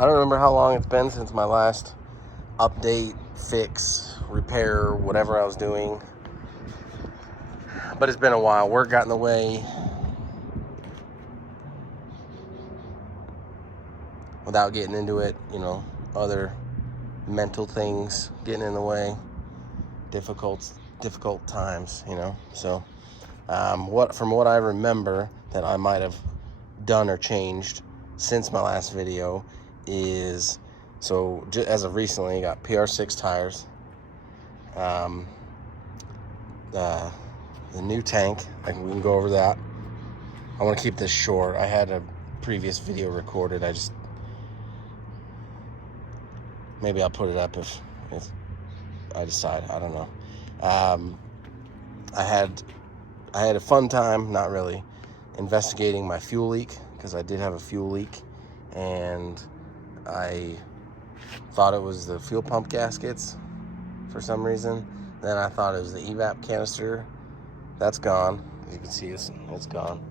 I don't remember how long it's been since my last update, fix, repair, whatever I was doing. But it's been a while. Work got in the way. Without getting into it, other mental things getting in the way. Difficult times, So, from what I remember that I might have done or changed since my last video is, so just as of recently, I got PR6 tires, the new tank. We can go over that. I want to keep this short. I had a previous video recorded. Maybe I'll put it up if I decide. I don't know. I had a fun time, not really, investigating my fuel leak, because I did have a fuel leak, and I thought it was the fuel pump gaskets for some reason. Then I thought it was the evap canister. That's gone. As you can see, it's gone.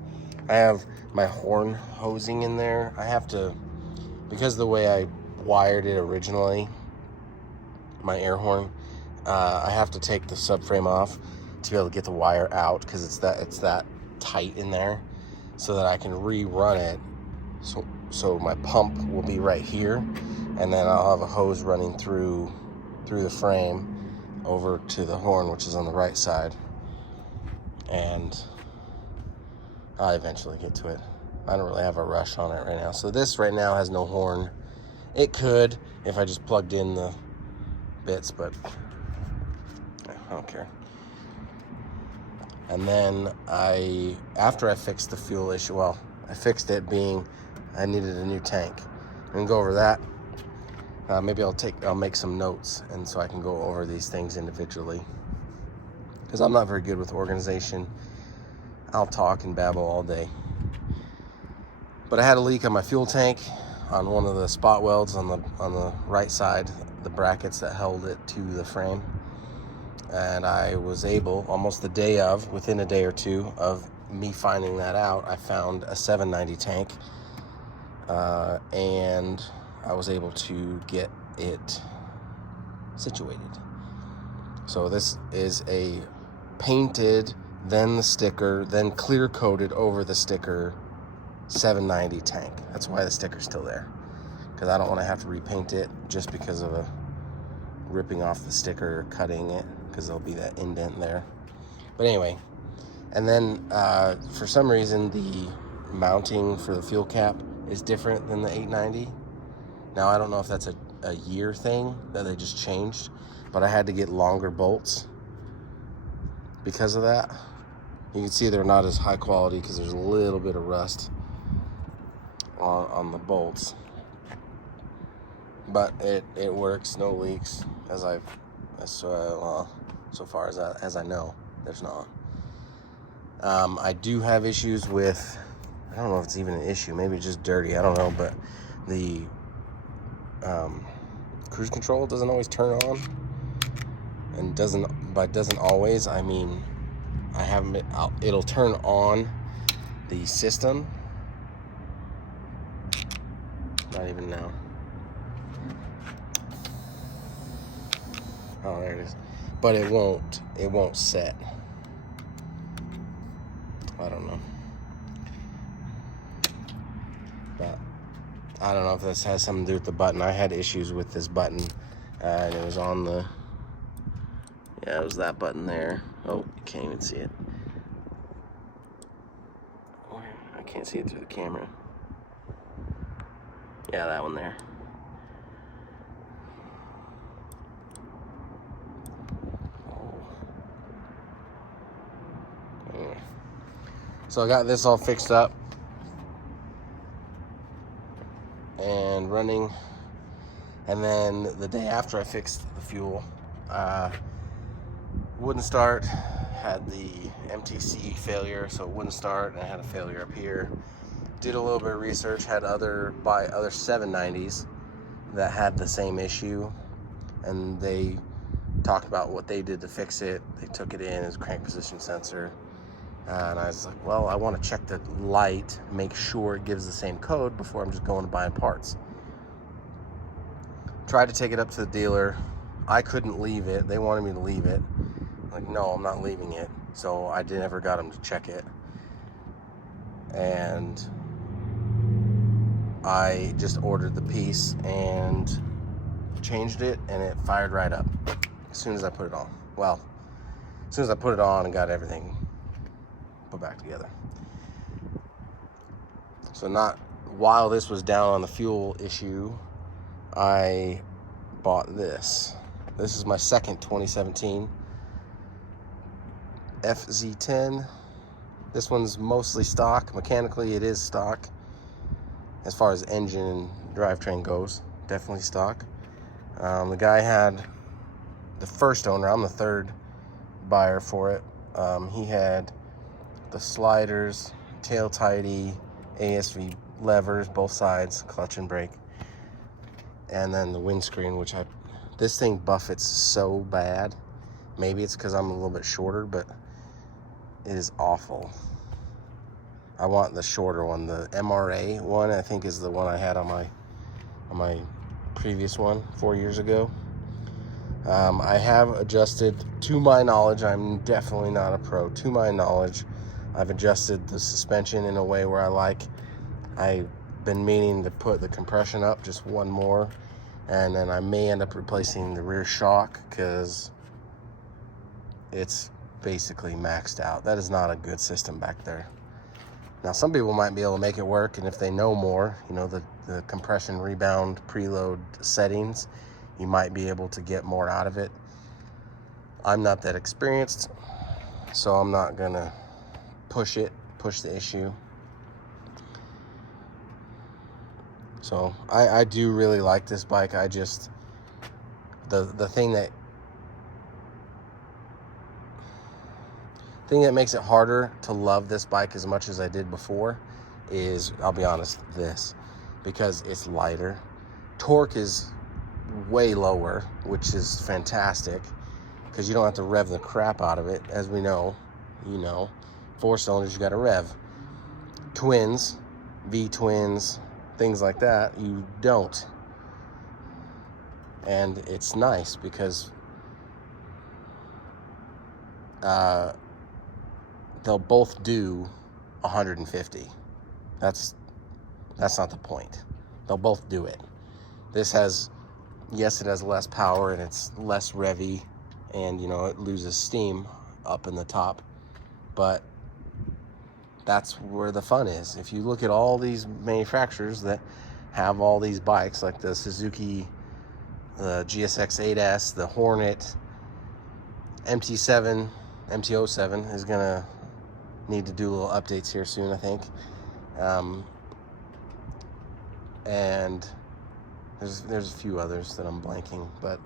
I have my horn hosing in there. I have to, because of the way I wired it originally, my air horn, I have to take the subframe off to be able to get the wire out, because it's that tight in there, so that I can rerun it. So my pump will be right here, and then I'll have a hose running through the frame over to the horn, which is on the right side, and I'll eventually get to it. I don't really have a rush on it right now. So this right now has no horn. It could if I just plugged in the bits, but I don't care. And then after I fixed the fuel issue, I fixed it being I needed a new tank. I'm gonna go over that. Maybe I'll make some notes, and so I can go over these things individually, because I'm not very good with organization. I'll talk and babble all day. But I had a leak on my fuel tank on one of the spot welds on the right side, the brackets that held it to the frame. And I was able, almost the day of, within a day or two of me finding that out, I found a 790 tank, and I was able to get it situated. So this is a painted, then the sticker, then clear coated over the sticker 790 tank. That's why the sticker's still there, because I don't want to have to repaint it just because of ripping off the sticker or cutting it, because there'll be that indent there. But anyway, and then for some reason the mounting for the fuel cap is different than the 890. Now I don't know if that's a year thing that they just changed, but I had to get longer bolts because of that. You can see they're not as high quality because there's a little bit of rust on the bolts, but it works, no leaks, so far as I know. There's not. I do have issues with, I don't know if it's even an issue, maybe it's just dirty, I don't know, but the cruise control doesn't always turn on, and doesn't always, I mean, it'll turn on the system, not even now. Oh, there it is. But it won't set. I don't know. But I don't know if this has something to do with the button. I had issues with this button, and it was on it was that button there. Oh, you can't even see it. I can't see it through the camera. Yeah, that one there. So I got this all fixed up and running, and then the day after I fixed the fuel, wouldn't start, had the MTC failure, so it wouldn't start, and I had a failure up here. Did a little bit of research, had other 790s that had the same issue, and they talked about what they did to fix it. They took it in as a crank position sensor. And I was like, well, I want to check the light, make sure it gives the same code before I'm just going to buying parts. Tried to take it up to the dealer. I couldn't leave it. They wanted me to leave it. Like, no, I'm not leaving it. So I never got them to check it. And I just ordered the piece and changed it, and it fired right up as soon as I put it on. Well, as soon as I put it on and got everything put back together. So while this was down on the fuel issue, I bought this. This is my second 2017 FZ10. This one's mostly stock. Mechanically, it is stock. As far as engine and drivetrain goes, definitely stock. The guy had, the first owner, I'm the third buyer for it. He had the sliders, tail tidy, ASV levers, both sides, clutch and brake, and then the windscreen, which this thing buffets so bad. Maybe it's because I'm a little bit shorter, but it is awful. I want the shorter one. The MRA one, I think, is the one I had on my previous one 4 years ago. I have adjusted, to my knowledge, I'm definitely not a pro. To my knowledge, I've adjusted the suspension in a way where I've been meaning to put the compression up just one more, and then I may end up replacing the rear shock because it's basically maxed out. That is not a good system back there. Now, some people might be able to make it work, and if they know more, the compression rebound preload settings, you might be able to get more out of it. I'm not that experienced, so I'm not gonna push the issue. So I do really like this bike. I just, the thing that makes it harder to love this bike as much as I did before is, I'll be honest, this, because it's lighter. Torque is way lower, which is fantastic because you don't have to rev the crap out of it. As we know, 4 cylinders, you got to rev. Twins, V-twins, things like that, you don't. And it's nice because they'll both do 150. That's not the point. They'll both do it. This has, yes, it has less power and it's less revvy, and it loses steam up in the top, but that's where the fun is. If you look at all these manufacturers that have all these bikes, like the Suzuki, the GSX 8S, the Hornet, MT07 is gonna need to do little updates here soon, I think. And there's a few others that I'm blanking, but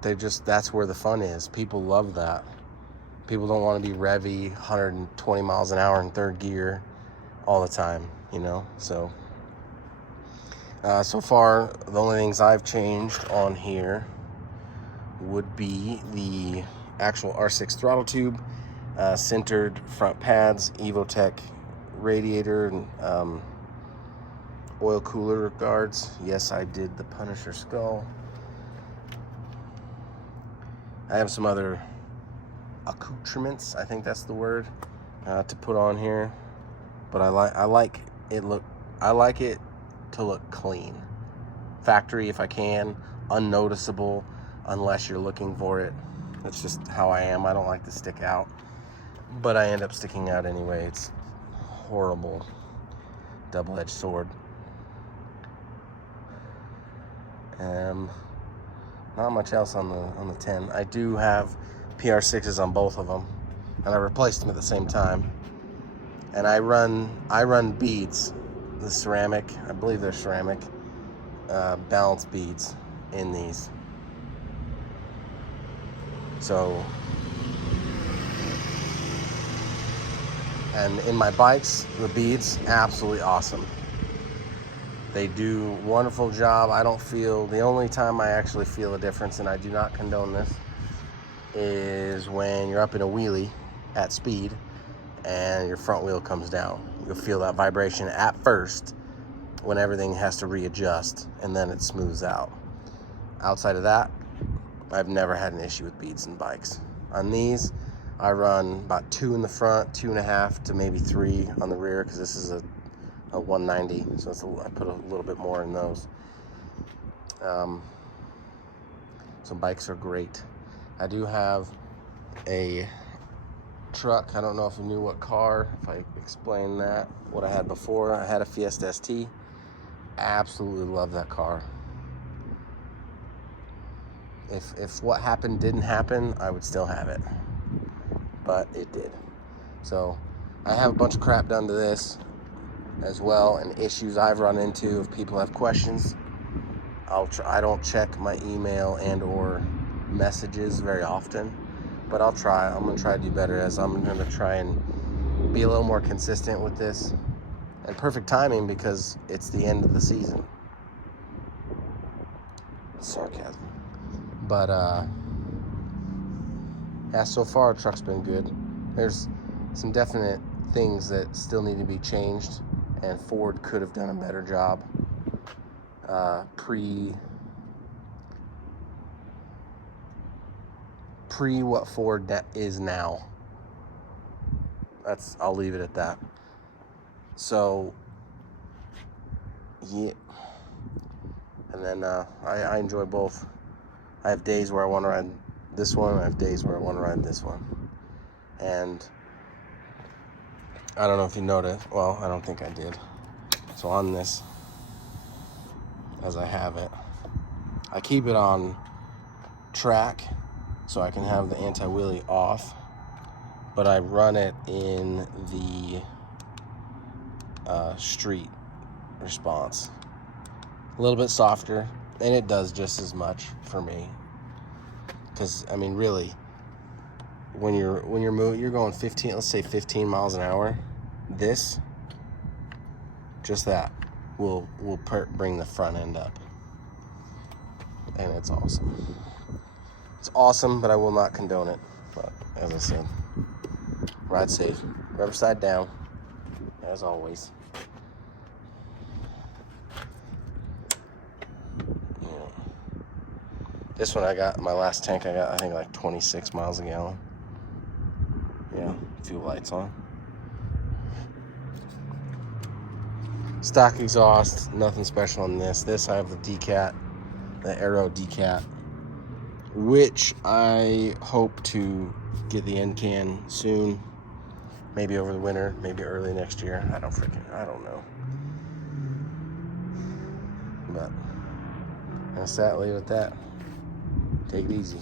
that's where the fun is. People love that. People don't want to be revvy 120 miles an hour in third gear all the time, so so far the only things I've changed on here would be the actual R6 throttle tube, centered front pads, Evotech radiator, and oil cooler guards. Yes, I did the Punisher skull. I have some other accoutrements, I think that's the word, to put on here, but I like it to look clean, factory if I can, unnoticeable unless you're looking for it. That's just how I am. I don't like to stick out, but I end up sticking out anyway. It's horrible double-edged sword. Not much else on the 10. I do have PR6s on both of them, and I replaced them at the same time. And I run beads, the ceramic, I believe they're ceramic, balance beads in these. So, and in my bikes, the beads, absolutely awesome. They do a wonderful job. The only time I actually feel a difference, and I do not condone this, is when you're up in a wheelie at speed and your front wheel comes down. You'll feel that vibration at first, when everything has to readjust, and then it smooths out. Outside of that, I've never had an issue with beads and bikes. On these, I run about 2 in the front, 2.5 to maybe 3 on the rear, because this is a 190, so I put a little bit more in those. So bikes are great. I do have a truck. I don't know if you knew what car, if I explained that, what I had before. I had a Fiesta ST. Absolutely love that car. If what happened didn't happen, I would still have it, but it did. So I have a bunch of crap done to this as well, and issues I've run into. If people have questions, I don't check my email and or messages very often, but I'll try. I'm gonna try to do better, as I'm gonna try and be a little more consistent with this. And perfect timing, because it's the end of the season. Sarcasm. But yeah, so far the truck's been good. There's some definite things that still need to be changed, and Ford could have done a better job pre what Ford is now. I'll leave it at that. So yeah, and then I enjoy both. I have days where I want to ride this one, I have days where I want to ride this one. And I don't know if you noticed, well, I don't think I did. So on this, as I have it, I keep it on track so I can have the anti-wheelie off, but I run it in the street response. A little bit softer, and it does just as much for me. Because I mean, really, when you're moving, you're going 15, let's say 15 miles an hour. This, just that, will bring the front end up, and it's awesome. It's awesome, but I will not condone it. But as I said, ride safe, rubber side down, as always. This one I got, my last tank I got, I think like 26 miles a gallon. Yeah, fuel lights on. Stock exhaust, nothing special on this. This I have the Decat, the Aero Decat, which I hope to get the end can soon. Maybe over the winter, maybe early next year. I don't know. But that's that, leave it at that. Take it easy.